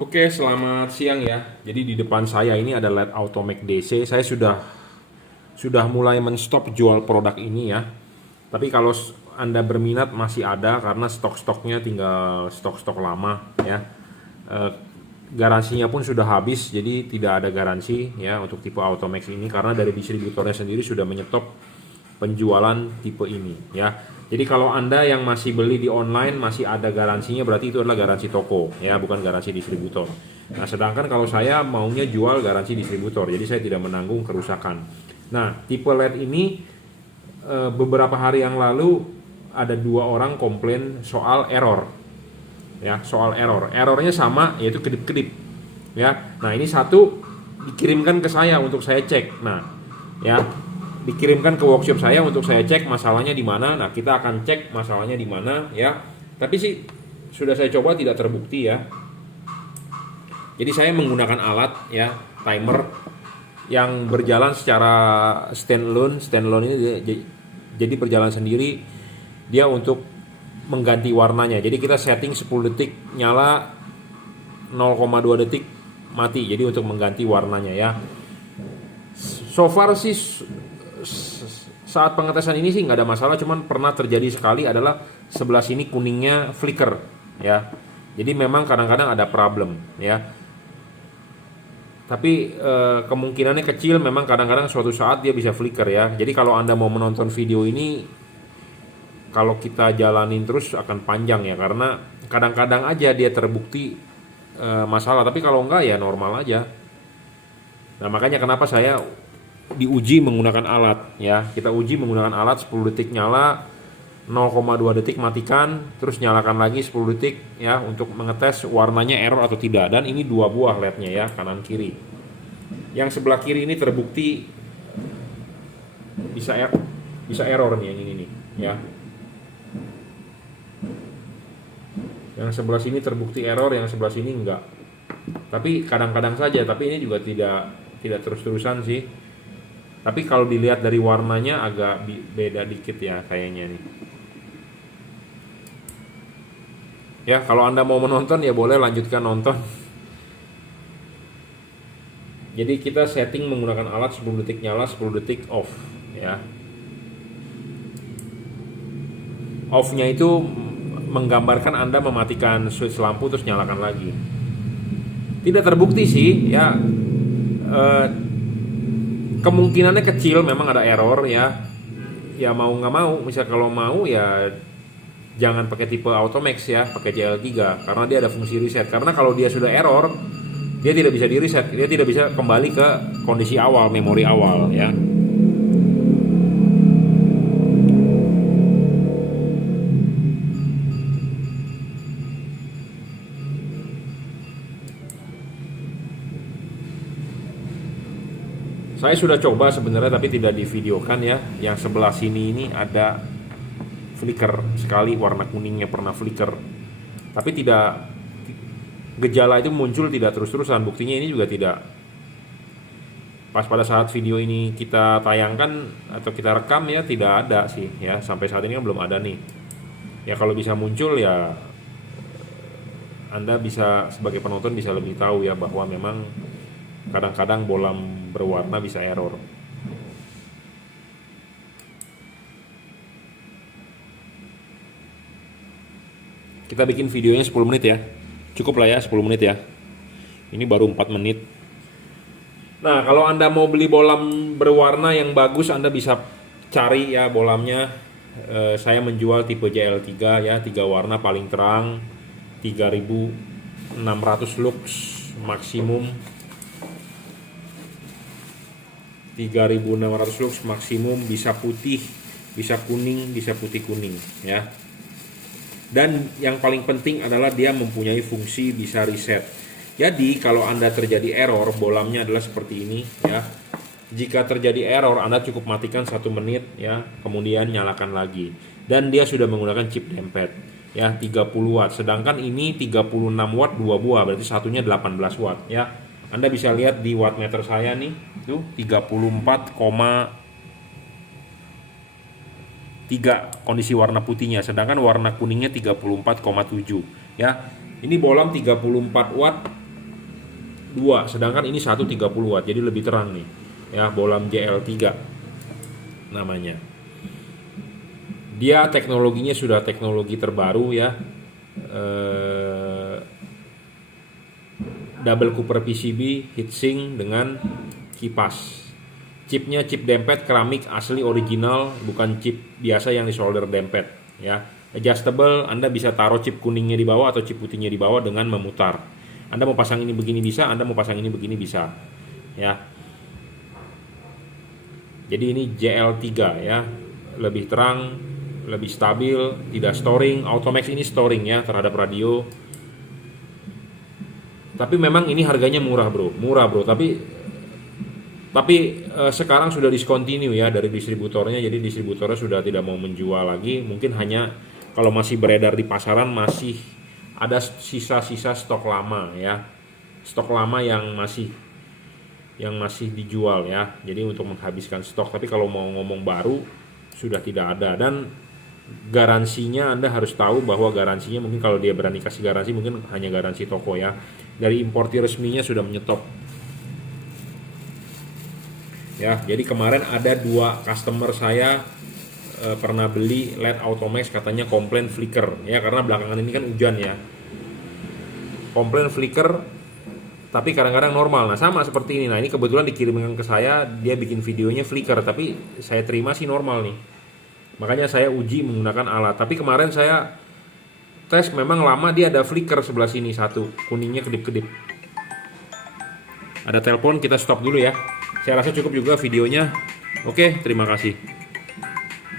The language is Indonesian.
Oke, selamat siang ya. Jadi di depan saya ini ada LED Automac DC. Saya sudah mulai menstop jual produk ini ya. Tapi kalau Anda berminat masih ada karena stok-stoknya tinggal stok-stok lama ya. Eh, Garansinya pun sudah habis, jadi tidak ada garansi ya untuk tipe Automax ini karena dari distributornya sendiri sudah menyetop penjualan tipe ini ya. Jadi kalau Anda yang masih beli di online masih ada garansinya, berarti itu adalah garansi toko ya, bukan garansi distributor. Nah, sedangkan kalau saya maunya jual garansi distributor, jadi saya tidak menanggung kerusakan. Nah, tipe LED ini beberapa hari yang lalu ada 2 orang komplain soal error ya, soal errornya sama, yaitu kedip-kedip ya. Nah, ini satu dikirimkan ke saya untuk saya cek. Nah ya, dikirimkan ke workshop saya untuk saya cek masalahnya di mana. Nah, kita akan cek masalahnya di mana ya. Tapi sih sudah saya coba tidak terbukti ya. Jadi saya menggunakan alat ya, timer yang berjalan secara standalone. Standalone ini jadi berjalan sendiri dia untuk mengganti warnanya. Jadi kita setting 10 detik nyala, 0,2 detik mati. Jadi untuk mengganti warnanya ya. So far sih saat pengetesan ini sih nggak ada masalah, cuman pernah terjadi sekali adalah sebelah sini kuningnya flicker ya. Jadi memang kadang-kadang ada problem ya. Tapi kemungkinannya kecil, memang kadang-kadang suatu saat dia bisa flicker ya. Jadi kalau Anda mau menonton video ini, kalau kita jalanin terus akan panjang ya, karena kadang-kadang aja dia terbukti masalah, tapi kalau enggak ya normal aja. Nah, makanya kenapa saya diuji menggunakan alat ya. Kita uji menggunakan alat 10 detik nyala, 0,2 detik matikan, terus nyalakan lagi 10 detik ya untuk mengetes warnanya error atau tidak. Dan ini 2 buah LED-nya ya, kanan kiri. Yang sebelah kiri ini terbukti bisa error nih, yang ini nih ya. Yang sebelah sini terbukti error, yang sebelah sini enggak. Tapi kadang-kadang saja, tapi ini juga tidak terus-terusan sih. Tapi kalau dilihat dari warnanya agak beda dikit ya kayaknya nih. Ya, kalau Anda mau menonton ya boleh lanjutkan nonton. Jadi kita setting menggunakan alat 10 detik nyala, 10 detik off ya. Off-nya itu menggambarkan Anda mematikan switch lampu terus nyalakan lagi. Tidak terbukti sih ya. Kemungkinannya kecil, memang ada error ya. Ya mau nggak mau, misal kalau mau ya jangan pakai tipe Automax ya, pakai JL3 karena dia ada fungsi reset. Karena kalau dia sudah error, dia tidak bisa di reset, dia tidak bisa kembali ke kondisi awal, memori awal ya. Saya sudah coba sebenarnya tapi tidak divideokan ya. Yang sebelah sini ini ada flicker sekali, warna kuningnya pernah flicker. Tapi tidak, gejala itu muncul tidak terus-terusan. Buktinya ini juga tidak. Pas pada saat video ini kita tayangkan atau kita rekam ya tidak ada sih ya. Sampai saat ini kan belum ada nih. Ya kalau bisa muncul ya Anda bisa sebagai penonton bisa lebih tahu ya bahwa memang kadang-kadang bolam berwarna bisa error. Kita bikin videonya 10 menit ya. Cukup lah ya 10 menit ya. Ini baru 4 menit. Nah, kalau Anda mau beli bolam berwarna yang bagus, Anda bisa cari ya bolamnya. Saya menjual tipe JL3 ya, 3 warna paling terang, 3600 lux maksimum. 3600 lux maksimum, bisa putih, bisa kuning, bisa putih kuning ya. Dan yang paling penting adalah dia mempunyai fungsi bisa reset. Jadi kalau Anda terjadi error, bolamnya adalah seperti ini ya. Jika terjadi error, Anda cukup matikan 1 menit ya, kemudian nyalakan lagi. Dan dia sudah menggunakan chip dempet ya, 30 watt. Sedangkan ini 36 watt 2 buah, berarti satunya 18 watt ya. Anda bisa lihat di wattmeter saya nih, tuh 34,3 kondisi warna putihnya, sedangkan warna kuningnya 34,7 ya. Ini bolam 34 watt 2, sedangkan ini 130 watt, jadi lebih terang nih ya. Bolam JL3 namanya. Dia teknologinya sudah teknologi terbaru ya, double cooper PCB heatsink dengan kipas. Chipnya chip dempet keramik asli original, bukan chip biasa yang di solder dempet ya. Adjustable, Anda bisa taruh chip kuningnya di bawah atau chip putihnya di bawah dengan memutar. Anda mau pasang ini begini bisa, Anda mau pasang ini begini bisa ya. Jadi ini JL3 ya, lebih terang, lebih stabil, tidak storing. Automax ini storing ya terhadap radio. Tapi memang ini harganya murah bro, tapi sekarang sudah discontinue ya dari distributornya, jadi distributornya sudah tidak mau menjual lagi. Mungkin hanya kalau masih beredar di pasaran masih ada sisa-sisa stok lama ya, stok lama yang masih dijual ya, jadi untuk menghabiskan stok. Tapi kalau mau ngomong baru sudah tidak ada. Dan garansinya Anda harus tahu bahwa garansinya mungkin kalau dia berani kasih garansi mungkin hanya garansi toko ya, dari importir resminya sudah menyetop ya. Jadi kemarin ada 2 customer saya pernah beli LED Automax, katanya komplain flicker ya, karena belakangan ini kan hujan ya, komplain flicker tapi kadang-kadang normal. Nah sama seperti ini, nah ini kebetulan dikirimkan ke saya, dia bikin videonya flicker tapi saya terima sih normal nih, makanya saya uji menggunakan alat. Tapi kemarin saya tes, memang lama dia ada flicker sebelah sini, satu kuningnya kedip-kedip. Ada telepon, kita stop dulu ya. Saya rasa cukup juga videonya. Oke, terima kasih.